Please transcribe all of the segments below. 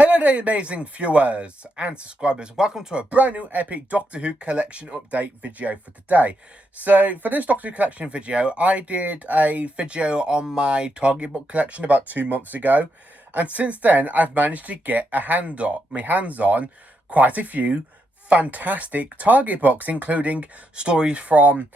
Hello there, amazing viewers and subscribers. Welcome to a brand new epic Doctor Who collection update video for today. So, for this Doctor Who collection video, I did a video on my Target book collection about 2 months ago. And since then, I've managed to get my hands on quite a few fantastic Target books, including stories from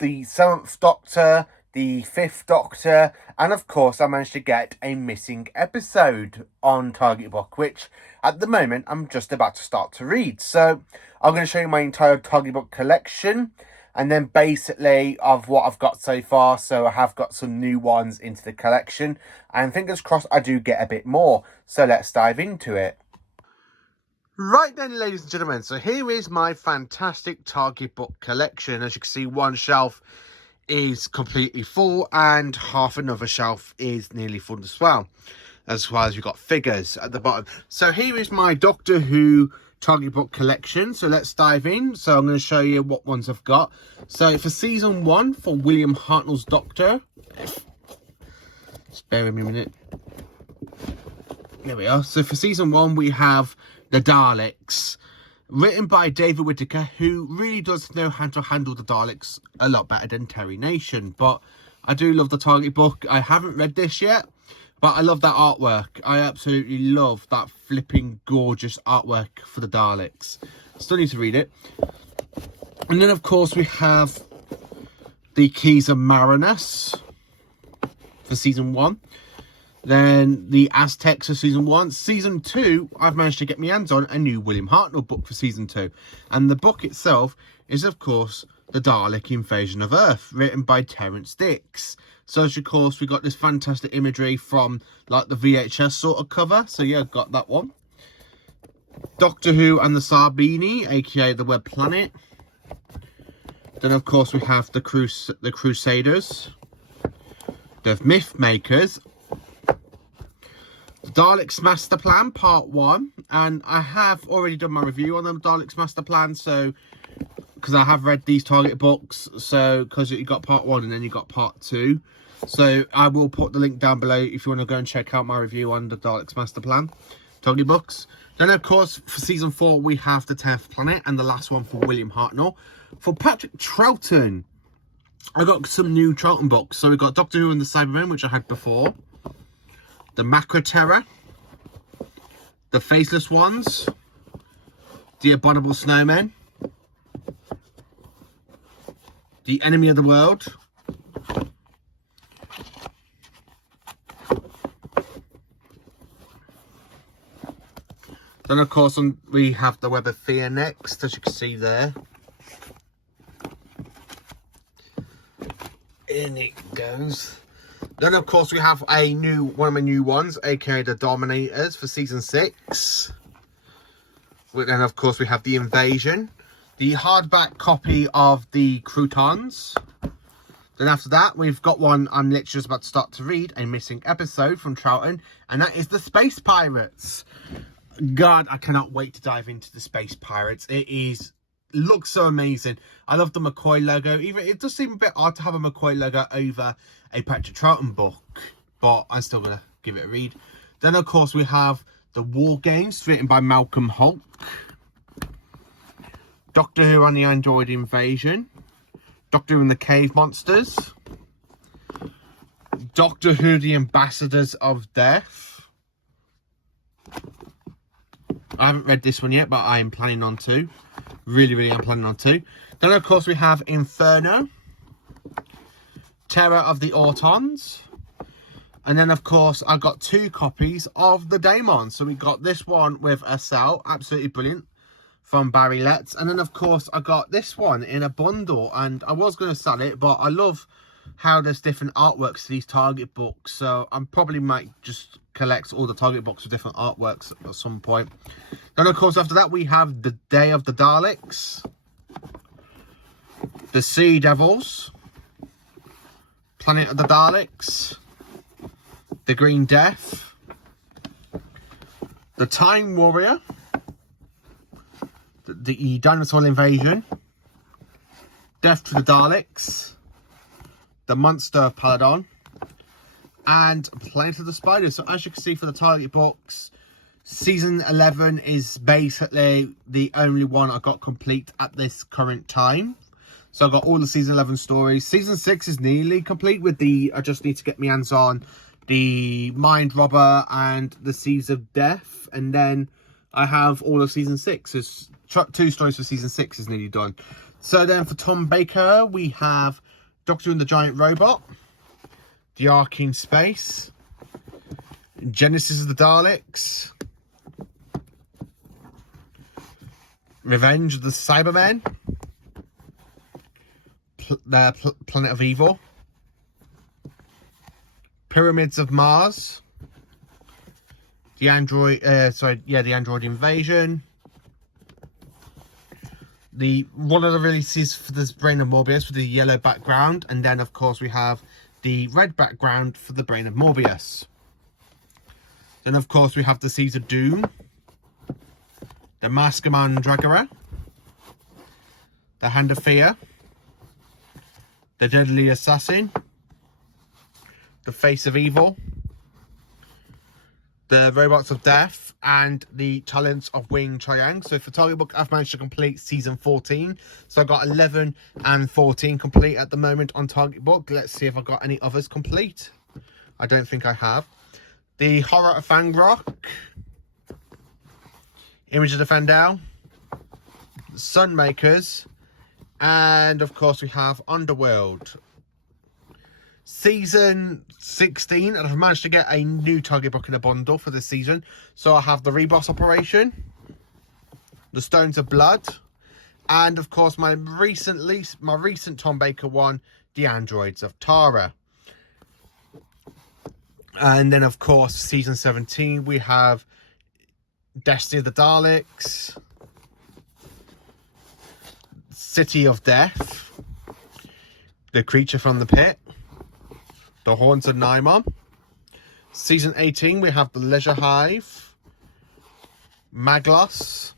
the 7th Doctor, the 5th Doctor, and of course I managed to get a missing episode on Target Book, which at the moment I'm just about to start to read. So I'm going to show you my entire Target Book collection, and then basically of what I've got so far. So I have got some new ones into the collection, and fingers crossed I do get a bit more. So let's dive into it. Right then, ladies and gentlemen, so here is my fantastic Target book collection. As you can see, one shelf is completely full and half another shelf is nearly full as well as we've got figures at the bottom. So here is my Doctor Who Target book collection. So let's dive in. So I'm going to show you what ones I've got. So for season 1, for William Hartnell's Doctor, just bear with me a minute. There we are. So for season 1 we have The Daleks, written by David Whittaker, who really does know how to handle the Daleks a lot better than Terry Nation. But I do love the Target book. I haven't read this yet, but I love that artwork. I absolutely love that flipping gorgeous artwork for the Daleks. Still need to read it. And then of course we have the Keys of Marinus for season 1. Then the Aztecs for season 1. Season 2, I've managed to get my hands on a new William Hartnell book for season 2. And the book itself is, of course, The Dalek Invasion of Earth, written by Terrance Dicks. So, of course, we got this fantastic imagery from, like, the VHS sort of cover. So, yeah, got that one. Doctor Who and the Sarbini, a.k.a. the Web Planet. Then, of course, we have the Crusaders. The Myth Makers. Daleks Master Plan Part 1, and I have already done my review on the Daleks Master Plan, so because I have read these Target books, so because you got Part 1 and then you got Part 2, so I will put the link down below if you want to go and check out my review on the Daleks Master Plan Target books. Then of course for season 4 we have the 10th Planet, and the last one for William Hartnell. For Patrick Troughton, I got some new Troughton books. So we got Doctor Who and the Cybermen, which I had before. The Macra Terror, The Faceless Ones, The Abominable Snowmen, The Enemy of the World, then of course we have the Web of Fear next, as you can see there. In it goes. Then, of course, we have one of my new ones, aka the Dominators for season 6. Then, of course, we have the Invasion, the hardback copy of the Croutons. Then after that, we've got one I'm literally just about to start to read, a missing episode from Troughton, and that is the Space Pirates. God, I cannot wait to dive into the Space Pirates. Looks so amazing. I love the McCoy logo. Even it does seem a bit odd to have a McCoy logo over a Patrick Troughton book, but I'm still gonna give it a read. Then of course we have the War Games, written by Malcolm Hulk. Doctor Who and the Android Invasion. Doctor Who and the Cave Monsters. Doctor Who, the Ambassadors of Death. I haven't read this one yet, but I am planning on to. Really am planning on to. Then, of course, we have Inferno. Terror of the Autons. And then, of course, I've got 2 copies of the Daemon. So we got this one with a cell. Absolutely brilliant. From Barry Letts. And then, of course, I got this one in a bundle. And I was going to sell it, but I love how there's different artworks to these Target books. So I probably might just collect all the Target books with different artworks at some point. And of course after that we have the Day of the Daleks, the Sea Devils, Planet of the Daleks, the Green Death, the Time Warrior, the Dinosaur Invasion, Death to the Daleks, the Monster of Paladon, and Planet of the Spiders. So as you can see for the Target box, Season 11 is basically the only one I got complete at this current time. So I got all the season 11 stories. Season 6 is nearly complete with I just need to get my hands on the Mind Robber and the Seeds of Death. And then I have all of season 6. There's 2 stories for season 6 is nearly done. So then for Tom Baker, we have Doctor and the Giant Robot, The Ark in Space, Genesis of the Daleks, Revenge of the Cybermen, Planet of Evil, Pyramids of Mars, the Android Invasion, one of the releases for this Brain of Morbius with the yellow background, and then of course we have the red background for the Brain of Morbius. Then of course we have the Seeds of Doom, the Mask of Mandragora, the Hand of Fear, the Deadly Assassin, the Face of Evil, the Robots of Death, and the Talents of Wing Chiang. So for Target Book, I've managed to complete season 14. So I got 11 and 14 complete at the moment on Target Book. Let's see if I've got any others complete. I don't think I have. The Horror of Fangrock, Image of the Fandel, Sunmakers, and of course we have Underworld. Season 16, and I've managed to get a new Target Book in a bundle for this season. So I have the Reboss Operation, the Stones of Blood, and of course my recent Tom Baker one, the Androids of Tara. And then of course season 17 we have Destiny of the Daleks, City of Death, The Creature from the Pit, The Haunts of Naimon. Season 18 we have The Leisure Hive, Maglos,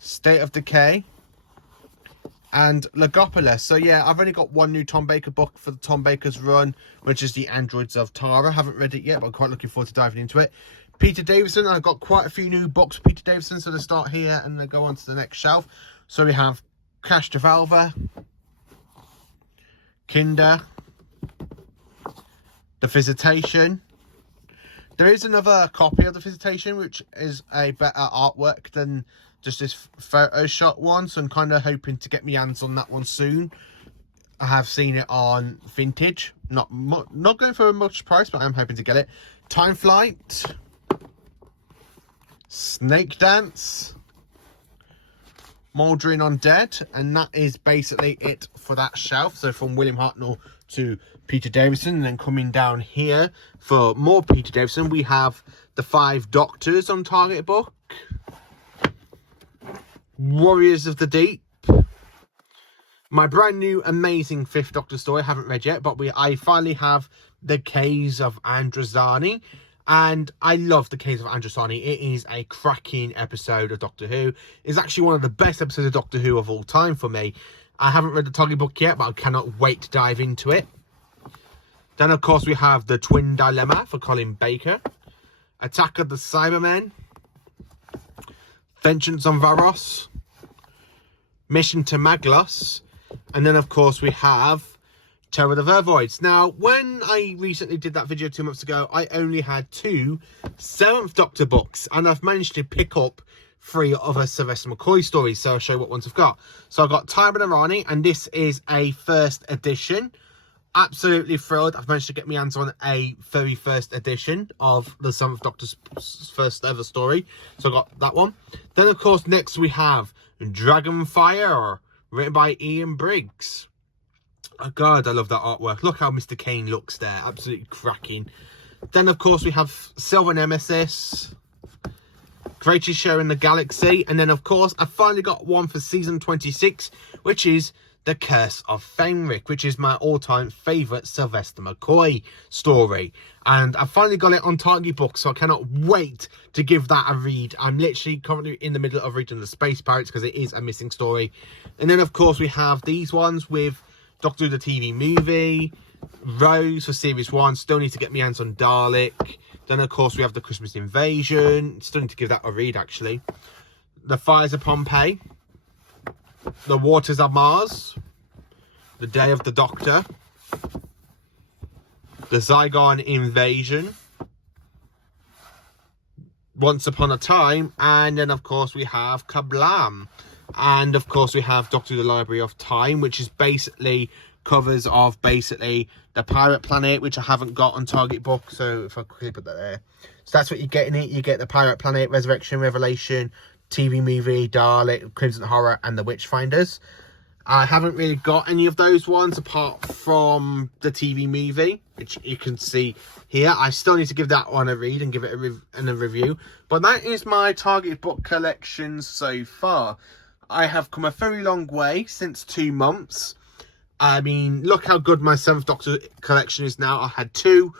State of Decay, and Logopolis. So yeah, I've only got one new Tom Baker book for the Tom Baker's run, which is the Androids of Tara. Haven't read it yet, but I'm quite looking forward to diving into it. Peter Davison, I've got quite a few new books for Peter Davison, so let's start here and then go on to the next shelf. So we have Crash to Valva, Kinder, The Visitation. There is another copy of The Visitation, which is a better artwork than just this Photoshop one, so I'm kind of hoping to get my hands on that one soon. I have seen it on Vintage, not going for a much price, but I'm hoping to get it. Time Flight, Snake Dance, Mouldering Undead, and that is basically it for that shelf. So from William Hartnell to Peter Davison, and then coming down here for more Peter Davison, we have the 5 Doctors on Target Book, Warriors of the Deep, my brand new amazing 5th Doctor story I haven't read yet, but I finally have The Caves of Androzani. And I love The Caves of Androzani. It is a cracking episode of Doctor Who. It's actually one of the best episodes of Doctor Who of all time for me. I haven't read the Target Book yet, but I cannot wait to dive into it. Then, of course, we have The Twin Dilemma for Colin Baker, Attack of the Cybermen, Vengeance on Varos, Mission to Maglos, and then, of course, we have Terror of the Vervoids. Now, when I recently did that video 2 months ago, I only had 2 7th Doctor books, and I've managed to pick up 3 other Sylvester McCoy stories, so I'll show you what ones I've got. So I've got Time and Arani, and this is a 1st edition. Absolutely thrilled. I've managed to get my hands on a very 1st edition of the 7th Doctor's first ever story. So I got that one. Then, of course, next we have Dragonfire, written by Ian Briggs. Oh God, I love that artwork. Look how Mr. Kane looks there. Absolutely cracking. Then, of course, we have Silver Nemesis, Greatest Show in the Galaxy. And then, of course, I finally got one for season 26, which is The Curse of Fenric, which is my all-time favourite Sylvester McCoy story. And I finally got it on Target Book, so I cannot wait to give that a read. I'm literally currently in the middle of reading The Space Pirates because it is a missing story. And then, of course, we have these ones with Doctor Who the TV movie, Rose for Series 1, still need to get my hands on Dalek, Then, of course, we have the Christmas Invasion. Still need to give that a read, actually. The Fires of Pompeii. The Waters of Mars. The Day of the Doctor. The Zygon Invasion. Once Upon a Time. And then, of course, we have Kablam. And, of course, we have Doctor Who: The Library of Time, which is basically covers of basically the Pirate Planet, which I haven't got on Target Book. So if I quickly put that there. So that's what you get in it. You get the Pirate Planet, Resurrection, Revelation, TV movie, Dalek, Crimson Horror, and the Witchfinders. I haven't really got any of those ones apart from the TV movie, which you can see here. I still need to give that one a read and give it a review. But that is my Target Book collection so far. I have come a very long way since 2 months. I mean, look how good my 7th Doctor collection is now. I had 2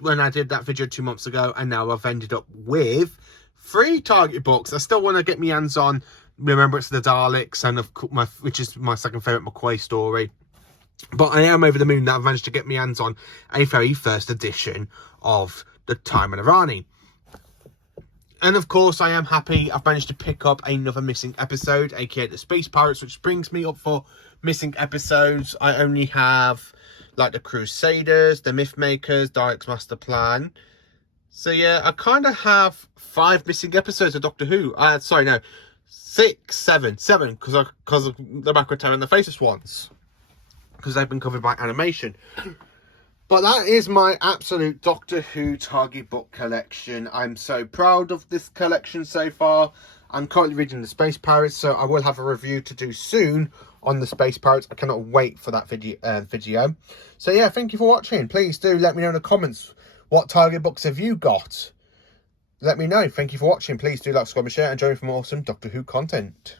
when I did that video 2 months ago, and now I've ended up with 3 Target books. I still want to get my hands on Remembrance of the Daleks, and which is my second favourite McCoy story. But I am over the moon that I've managed to get my hands on a very first edition of The Time of the Rani. And of course, I am happy I've managed to pick up another missing episode, aka the Space Pirates, which brings me up for missing episodes. I only have like the Crusaders, the Mythmakers, Dalek's Master Plan. So yeah, I kind of have 5 missing episodes of Doctor Who. Sorry, no, 7, because of the Macroterra and the Faceless ones, because they've been covered by animation. But that is my absolute Doctor Who Target Book collection. I'm so proud of this collection so far. I'm currently reading the Space Pirates, so I will have a review to do soon on the Space Pirates. I cannot wait for that video. So yeah, thank you for watching. Please do let me know in the comments, what Target books have you got? Let me know. Thank you for watching. Please do like, subscribe, and share, and join me for more awesome Doctor Who content.